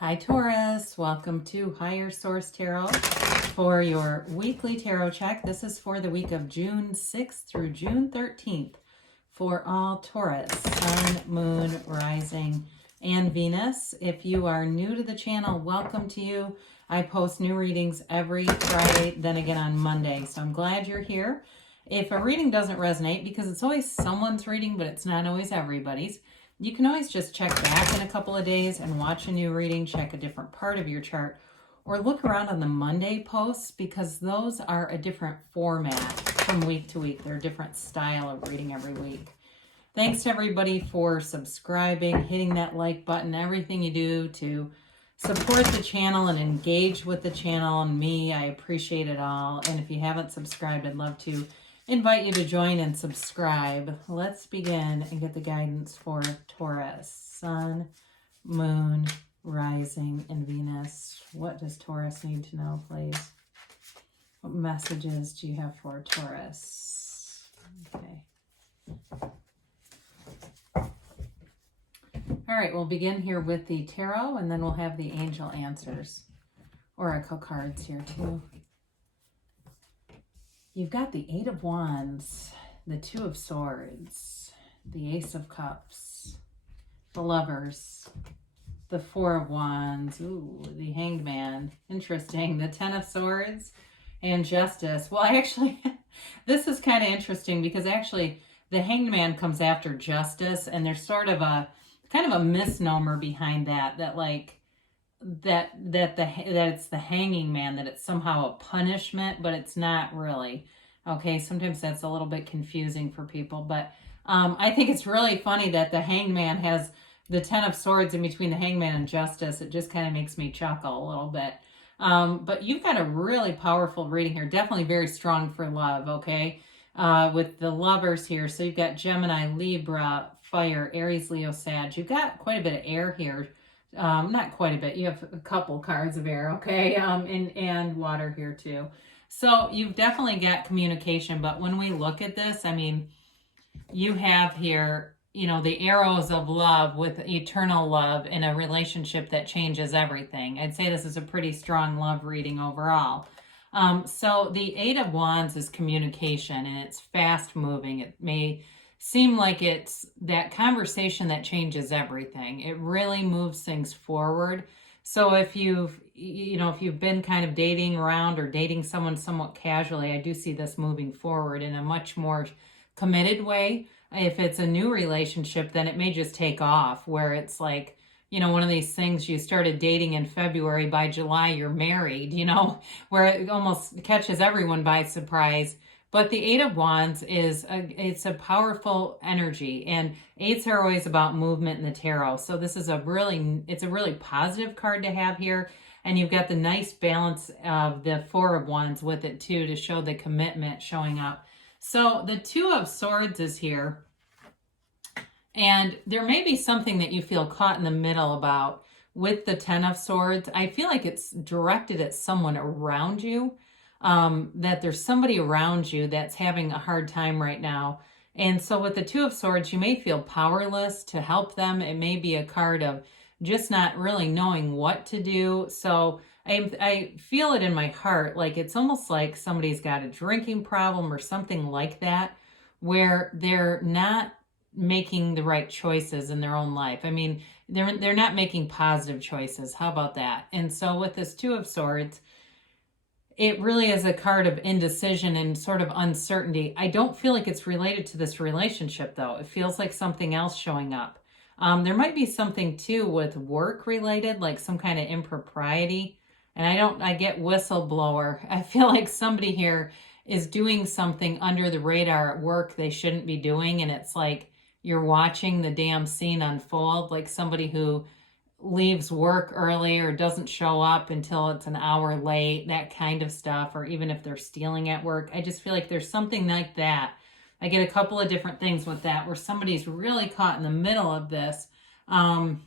Hi Taurus, welcome to Higher Source Tarot for your weekly tarot check. This is for the week of June 6th through June 13th for all Taurus, Sun, Moon, Rising, and Venus. If you are new to the channel, welcome to you. I post new readings every Friday, then again on Monday, so I'm glad you're here. If a reading doesn't resonate, because it's always someone's reading, but it's not always everybody's, you can always just check back in a couple of days and watch a new reading, check a different part of your chart, or look around on the Monday posts because those are a different format from week to week. They're a different style of reading every week. Thanks to everybody for subscribing, hitting that like button, everything you do to support the channel and engage with the channel and me. I appreciate it all. And if you haven't subscribed, I'd love to invite you to join and subscribe. Let's begin and get the guidance for Taurus, Sun, Moon, Rising, and Venus. What does Taurus need to know, please? What messages do you have for Taurus? Okay. All right, we'll begin here with the tarot, and then we'll have the angel answers. Oracle cards here, too. You've got the Eight of Wands, the Two of Swords, the Ace of Cups, the Lovers, the Four of Wands, ooh, the Hanged Man, interesting, the Ten of Swords, and Justice. Well, actually, this is kind of interesting because actually the Hanged Man comes after Justice, and there's sort of a kind of a misnomer behind that it's the hanging man, that it's somehow a punishment, but it's not really. Okay, sometimes that's a little bit confusing for people, but I think it's really funny that the hanged man has the Ten of Swords in between the hangman and Justice. It just kind of makes me chuckle a little bit. But you've got a really powerful reading here, definitely very strong for love, okay? With the Lovers here, so you've got Gemini, Libra, Fire, Aries, Leo, Sag. You've got quite a bit of air here. Not quite a bit. You have a couple cards of air, okay? And water here too. So you've definitely got communication, but when we look at this, I mean, you have here, you know, the arrows of love with eternal love in a relationship that changes everything. I'd say this is a pretty strong love reading overall. So the Eight of Wands is communication, and it's fast moving. It may seem like it's that conversation that changes everything. It really moves things forward. So if you've been kind of dating around or dating someone somewhat casually, I do see this moving forward in a much more committed way. If it's a new relationship, then it may just take off, where it's like, you know, one of these things, you started dating in February, by July you're married, you know, where it almost catches everyone by surprise. But the Eight of Wands it's a powerful energy, and eights are always about movement in the tarot. So this is it's a really positive card to have here. And you've got the nice balance of the Four of Wands with it too, to show the commitment showing up. So the Two of Swords is here. And there may be something that you feel caught in the middle about with the Ten of Swords. I feel like it's directed at someone around you. That there's somebody around you that's having a hard time right now. And so with the Two of Swords, you may feel powerless to help them. It may be a card of just not really knowing what to do. So I feel it in my heart, like it's almost like somebody's got a drinking problem or something like that, where they're not making the right choices in their own life. I mean, they're not making positive choices. How about that? And so with this Two of Swords, it really is a card of indecision and sort of uncertainty. I don't feel like it's related to this relationship, though. It feels like something else showing up. There might be something, too, with work related, like some kind of impropriety. And I get whistleblower. I feel like somebody here is doing something under the radar at work they shouldn't be doing. And it's like you're watching the damn scene unfold, like somebody who leaves work early or doesn't show up until it's an hour late, that kind of stuff, or even if they're stealing at work. I just feel like there's something like that. I get a couple of different things with that, where somebody's really caught in the middle of this. And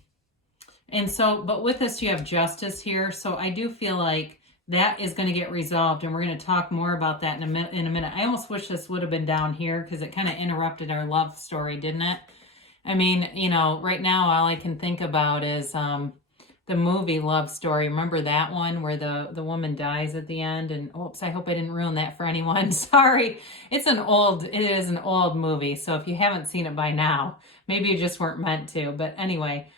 so, but with this, you have Justice here. So I do feel like that is going to get resolved, and we're going to talk more about that in a minute. I almost wish this would have been down here because it kind of interrupted our love story, didn't it? I mean, you know, right now all I can think about is the movie Love Story. Remember that one where the woman dies at the end? And oops, I hope I didn't ruin that for anyone. Sorry. It is an old movie. So if you haven't seen it by now, maybe you just weren't meant to. But anyway,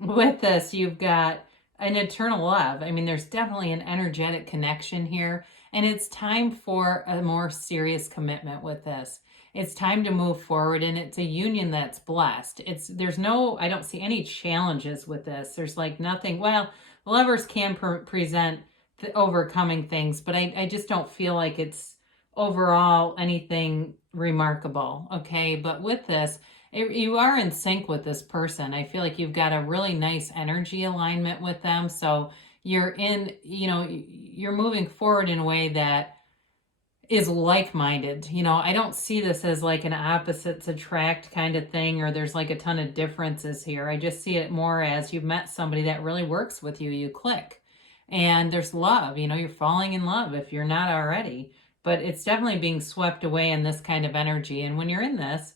with this, you've got an eternal love. I mean, there's definitely an energetic connection here, and it's time for a more serious commitment with this. It's time to move forward, and it's a union that's blessed. I don't see any challenges with this. There's like nothing. Well, lovers can present overcoming things, but I just don't feel like it's overall anything remarkable. Okay. But with this, you are in sync with this person. I feel like you've got a really nice energy alignment with them. So you're you're moving forward in a way that is like-minded. I don't see this as like an opposites attract kind of thing, or there's like a ton of differences here. I just see it more as you've met somebody that really works with you. You click, and there's love. You're falling in love if you're not already, but it's definitely being swept away in this kind of energy. And when you're in this,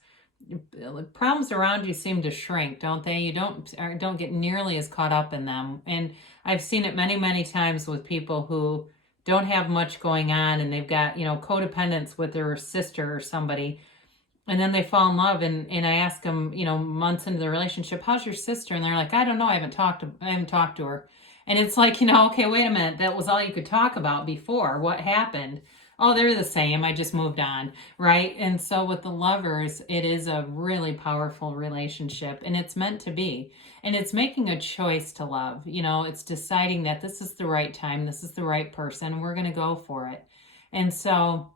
problems around you seem to shrink, don't they? You don't get nearly as caught up in them. And I've seen it many, many times with people who don't have much going on, and they've got, codependence with their sister or somebody, and then they fall in love, and I ask them, months into the relationship, how's your sister? And they're like, I don't know, I haven't talked to her. And it's like, okay, wait a minute, that was all you could talk about before. What happened? Oh, they're the same. I just moved on, right? And so with the lovers, it is a really powerful relationship, and it's meant to be. And it's making a choice to love. It's deciding that this is the right time, this is the right person, and we're going to go for it. And so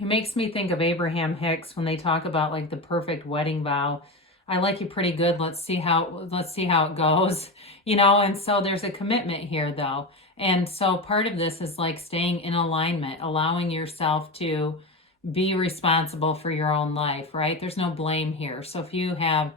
it makes me think of Abraham Hicks when they talk about like the perfect wedding vow. I like you pretty good. Let's see how it goes, and so there's a commitment here though. And so part of this is like staying in alignment, allowing yourself to be responsible for your own life, right? There's no blame here. So if you have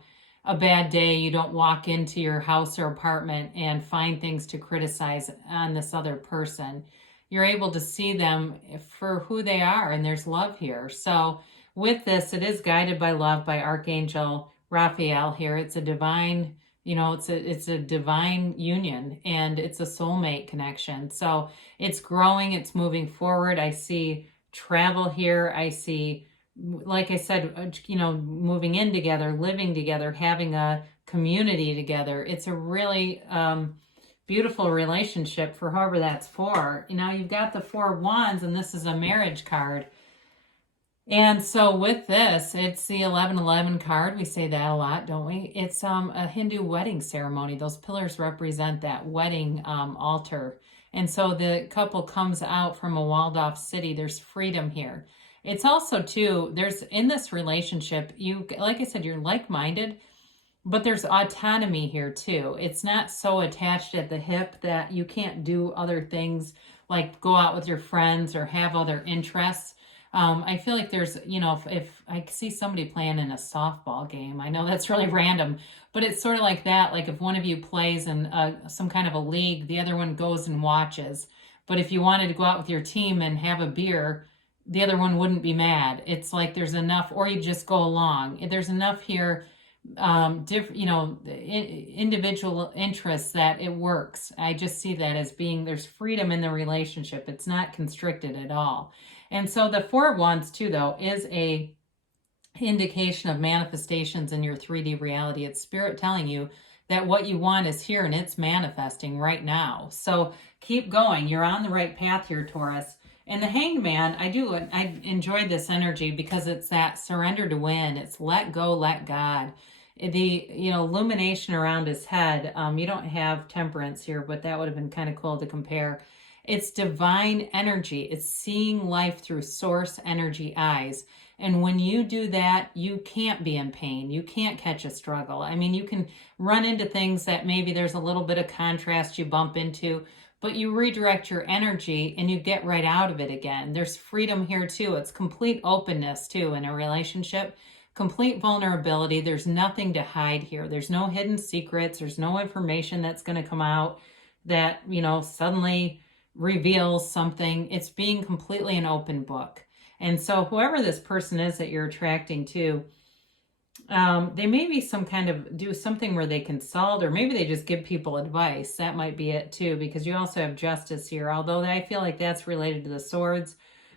a bad day, you don't walk into your house or apartment and find things to criticize on this other person. You're able to see them for who they are, and there's love here. So with this, it is guided by love by Archangel Raphael here. It's a divine, it's a divine union, and it's a soulmate connection. So it's growing, it's moving forward. I see travel here. I see, like I said, moving in together, living together, having a community together. It's a really beautiful relationship for whoever that's for. You've got the Four of Wands, and this is a marriage card. And so with this, it's the 1111 card. We say that a lot, don't we? It's a Hindu wedding ceremony. Those pillars represent that wedding altar. And so the couple comes out from a walled-off city. There's freedom here. It's also, too, there's in this relationship, like I said, you're like-minded, but there's autonomy here, too. It's not so attached at the hip that you can't do other things like go out with your friends or have other interests. I feel like there's, if I see somebody playing in a softball game, I know that's really random, but it's sort of like that. Like if one of you plays in some kind of a league, the other one goes and watches. But if you wanted to go out with your team and have a beer, the other one wouldn't be mad. It's like there's enough, or you just go along. There's enough here, individual interests that it works. I just see that as being, there's freedom in the relationship. It's not constricted at all. And so the Four of Wands too, though, is a indication of manifestations in your 3D reality. It's spirit telling you that what you want is here and it's manifesting right now. So keep going. You're on the right path here, Taurus. And the Hanged Man, I enjoyed this energy because it's that surrender to win. It's let go, let God. The illumination around his head. You don't have Temperance here, but that would have been kind of cool to compare. It's divine energy. It's seeing life through source energy eyes. And when you do that, you can't be in pain. You can't catch a struggle. I mean, you can run into things that maybe there's a little bit of contrast you bump into, but you redirect your energy and you get right out of it again. There's freedom here too. It's complete openness too in a relationship, complete vulnerability. There's nothing to hide here. There's no hidden secrets. There's no information that's going to come out that, suddenly reveals something. It's being completely an open book. And so whoever this person is that you're attracting to, They may be some kind of do something where they consult, or maybe they just give people advice. That might be it too, because you also have justice here, although I feel like that's related to the swords,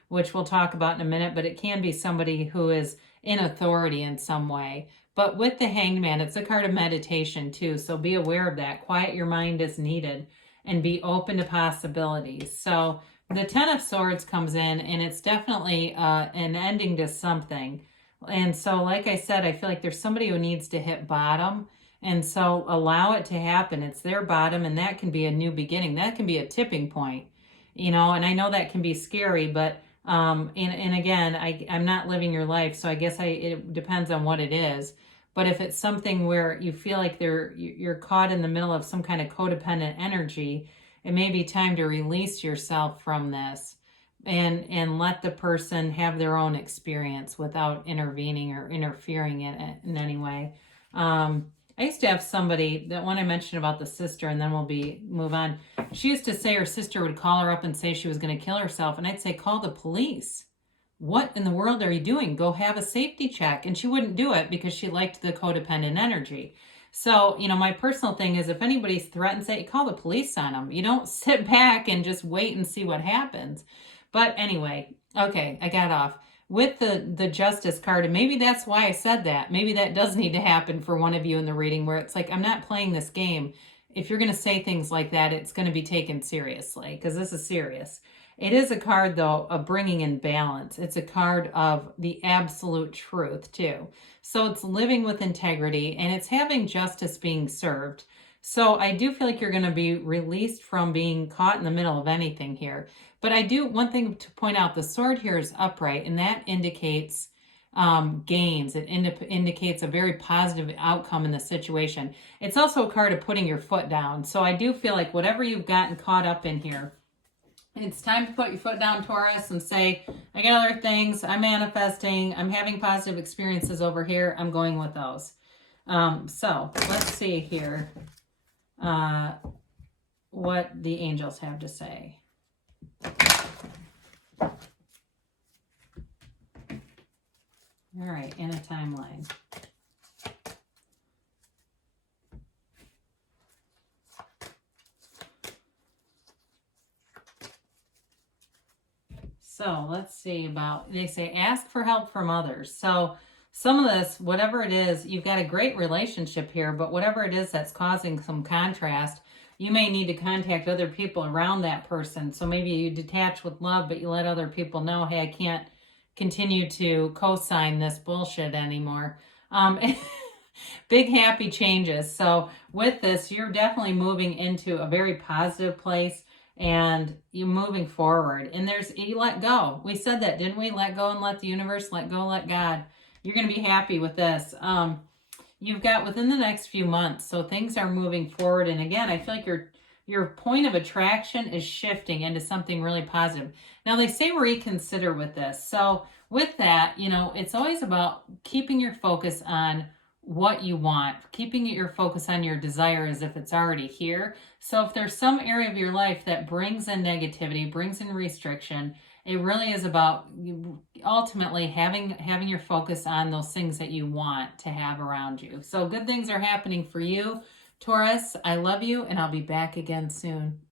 which we'll talk about in a minute, but it can be somebody who is in authority in some way. But with the Hanged Man, it's a card of meditation too, so be aware of that. Quiet your mind as needed and be open to possibilities. So the Ten of Swords comes in, and it's definitely an ending to something. And so, like I said, I feel like there's somebody who needs to hit bottom. And so allow it to happen. It's their bottom, and that can be a new beginning. That can be a tipping point, you know, and I know that can be scary, but and again, I'm not living your life, so I guess it depends on what it is. But if it's something where you feel like you're caught in the middle of some kind of codependent energy, it may be time to release yourself from this and let the person have their own experience without intervening or interfering in it in any way. I used to have somebody, that one I mentioned about the sister, and then we'll move on. She used to say her sister would call her up and say she was going to kill herself, and I'd say, call the police. What in the world are you doing? Go have a safety check. And she wouldn't do it because she liked the codependent energy. So, you know, my personal thing is, if anybody's threatened, say, call the police on them. You don't sit back and just wait and see what happens. But anyway, okay, I got off. With the justice card, and maybe that's why I said that. Maybe that does need to happen for one of you in the reading, where it's like, I'm not playing this game. If you're going to say things like that, it's going to be taken seriously, because this is serious. It is a card, though, of bringing in balance. It's a card of the absolute truth, too. So it's living with integrity, and it's having justice being served. So I do feel like you're going to be released from being caught in the middle of anything here. But I do, one thing to point out, the sword here is upright, and that indicates gains. It indicates a very positive outcome in the situation. It's also a card of putting your foot down. So I do feel like whatever you've gotten caught up in here, it's time to put your foot down, Taurus, and say, I got other things. I'm manifesting. I'm having positive experiences over here. I'm going with those. So let's see here what the angels have to say. All right, in a timeline. So let's see about, they say, ask for help from others. So some of this, whatever it is, you've got a great relationship here, but whatever it is that's causing some contrast, you may need to contact other people around that person. So maybe you detach with love, but you let other people know, hey, I can't continue to co-sign this bullshit anymore. Big happy changes. So with this, you're definitely moving into a very positive place, and you're moving forward. And you let go. We said that, didn't we? Let go and let the universe, let go, let God. You're going to be happy with this. You've got within the next few months, so things are moving forward. And again, I feel like your point of attraction is shifting into something really positive. Now, they say reconsider with this. So with that, you know, it's always about keeping your focus on what you want, keeping your focus on your desire as if it's already here. So if there's some area of your life that brings in negativity, brings in restriction, it really is about ultimately having your focus on those things that you want to have around you. So good things are happening for you, Taurus. I love you, and I'll be back again soon.